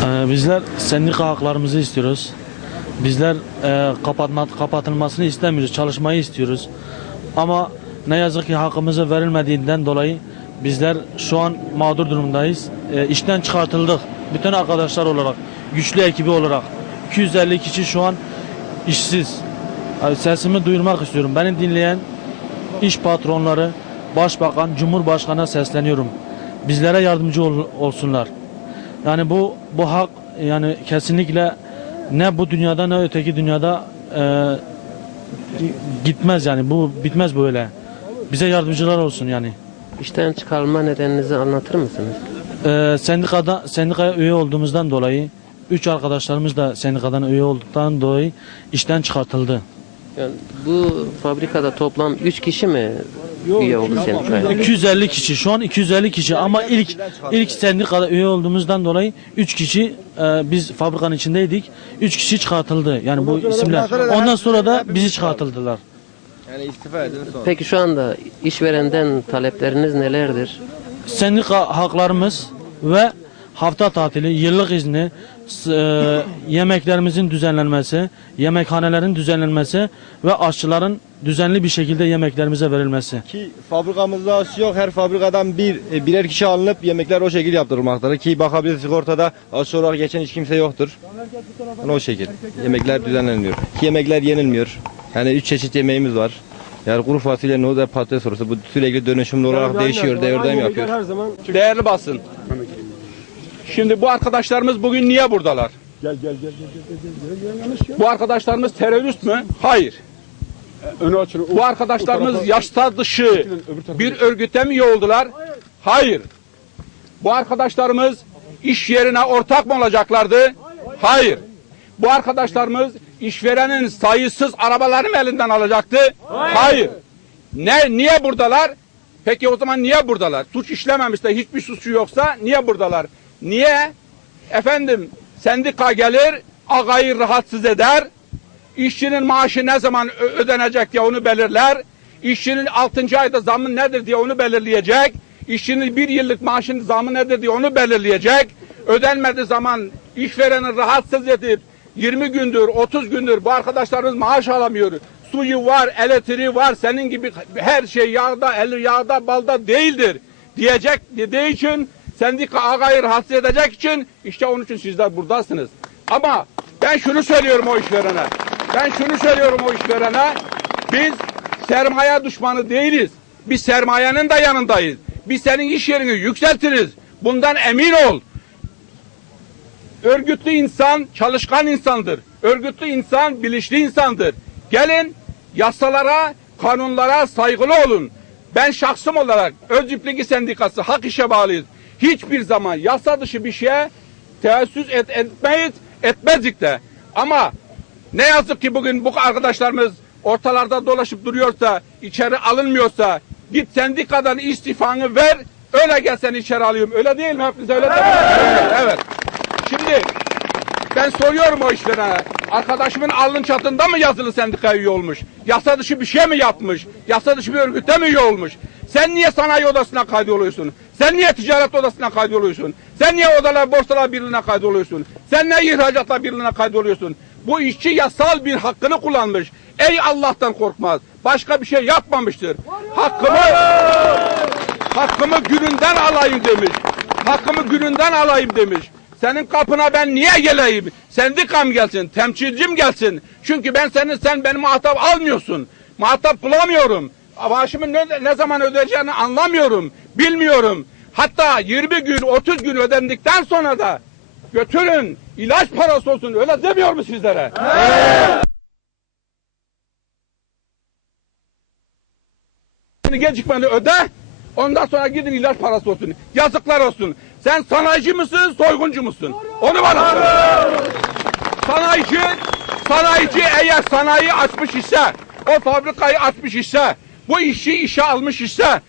Ee, bizler sendika haklarımızı istiyoruz. Bizler e, kapatma, kapatılmasını istemiyoruz, çalışmayı istiyoruz. Ama ne yazık ki hakkımızı verilmediğinden dolayı bizler şu an mağdur durumdayız. E, işten çıkartıldık. Bütün arkadaşlar olarak, güçlü ekibi olarak 250 kişi şu an işsiz. Yani sesimi duyurmak istiyorum. Beni dinleyen iş patronları, başbakan, cumhurbaşkanına sesleniyorum. Bizlere yardımcı ol- olsunlar. Yani bu bu hak yani kesinlikle ne bu dünyada ne öteki dünyada e, gitmez yani bu bitmez böyle. Bize yardımcılar olsun yani. İşten çıkarılma nedeninizi anlatır mısınız? E, sendikada sendikaya üye olduğumuzdan dolayı üç arkadaşlarımız da sendikadan üye olduktan dolayı işten çıkartıldı. Yani bu fabrikada toplam 3 kişi mi üye oldu sendikaya? 250 kişi şu an 250 kişi ama ilk ilk sendikada üye olduğumuzdan dolayı 3 kişi e, biz fabrikanın içindeydik. 3 kişi çıkartıldı. Yani bu isimler. Ondan sonra da bizi çıkartıldılar. Yani istifa edin sonra. Peki şu anda işverenden talepleriniz nelerdir? Sendika haklarımız ve hafta tatili, yıllık izni, e, yemeklerimizin düzenlenmesi, yemekhanelerin düzenlenmesi ve aşçıların düzenli bir şekilde yemeklerimize verilmesi. Ki fabrikamızda aşı yok. Her fabrikadan bir e, birer kişi alınıp yemekler o şekilde yaptırılmaktadır. Ki bakabilir sigortada aşı olarak geçen hiç kimse yoktur. Yani o şekil. Yemekler düzenleniyor. Ki yemekler yenilmiyor. Yani üç çeşit yemeğimiz var. Yani kuru fasulye, nohut ve patates sorusu. Bu sürekli dönüşümlü olarak değişiyor, devirden yapıyor. Değerli basın. Şimdi bu arkadaşlarımız bugün niye buradalar? Bu arkadaşlarımız terörist mü? Hayır. Bu arkadaşlarımız yaşta dışı bir örgüte mi üye oldular? Hayır. Bu arkadaşlarımız iş yerine ortak mı olacaklardı? Hayır. Bu arkadaşlarımız işverenin sayısız arabalarını mı elinden alacaktı? Hayır. Ne niye buradalar? Peki o zaman niye buradalar? Suç işlememiş de hiçbir suçu yoksa niye buradalar? Niye? Efendim sendika gelir, agayı rahatsız eder. İşçinin maaşı ne zaman ödenecek diye onu belirler. İşçinin 6. ayda zamı nedir diye onu belirleyecek. İşçinin bir yıllık maaşının zamı nedir diye onu belirleyecek. Ödenmediği zaman işvereni rahatsız edip 20 gündür, 30 gündür bu arkadaşlarımız maaş alamıyor. Suyu var, elektriği var, senin gibi her şey yağda, eli yağda, balda değildir diyecek dediği için sendika agayı rahatsız edecek için işte onun için sizler buradasınız. Ama ben şunu söylüyorum o işverene. Ben şunu söylüyorum o işverene. Biz sermaye düşmanı değiliz. Biz sermayenin de yanındayız. Biz senin iş yerini yükseltiriz. Bundan emin ol. Örgütlü insan çalışkan insandır. Örgütlü insan bilinçli insandır. Gelin yasalara, kanunlara saygılı olun. Ben şahsım olarak Özcüpligi Sendikası hak işe bağlıyız. Hiçbir zaman yasa dışı bir şeye teessüs et, etmeyiz, etmezdik de. Ama ne yazık ki bugün bu arkadaşlarımız ortalarda dolaşıp duruyorsa, içeri alınmıyorsa, git sendikadan istifanı ver, öyle gel seni içeri alıyorum. Öyle değil mi? Hepiniz öyle değil mi? Evet. evet. Şimdi ben soruyorum o işverene. Arkadaşımın alnın çatında mı yazılı sendikaya üye olmuş? Yasa dışı bir şey mi yapmış? Yasa dışı bir örgütte mi üye olmuş? Sen niye sanayi odasına kaydoluyorsun? Sen niye ticaret odasına kaydoluyorsun? Sen niye odalar borsalar birliğine kaydoluyorsun? Sen niye ihracatlar birliğine kaydoluyorsun? Bu işçi yasal bir hakkını kullanmış. Ey Allah'tan korkmaz. Başka bir şey yapmamıştır. Hakkımı hakkımı gününden alayım demiş. Hakkımı gününden alayım demiş. Senin kapına ben niye geleyim? Sendikam gelsin, temsilcim gelsin. Çünkü ben senin sen benim muhatap almıyorsun. Muhatap bulamıyorum. Maaşımı ne, ne zaman ödeyeceğini anlamıyorum. Bilmiyorum. Hatta 20 gün, 30 gün ödendikten sonra da götürün ilaç parası olsun. Öyle demiyor mu sizlere? Şimdi gecikmeni öde. Ondan sonra gidin ilaç parası olsun. Yazıklar olsun. Sen sanayici misin, soyguncu musun? Onu bana söyle. Sanayici, sanayici eğer sanayi açmış ise, o fabrikayı açmış ise, bu işçi işe almış ise,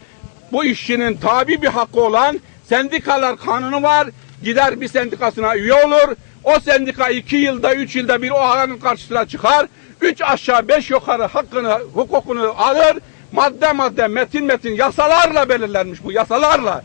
bu işçinin tabi bir hakkı olan sendikalar kanunu var. Gider bir sendikasına üye olur. O sendika iki yılda, üç yılda bir o hakkın karşısına çıkar. Üç aşağı, beş yukarı hakkını, hukukunu alır. Madde madde, metin metin yasalarla belirlenmiş bu yasalarla.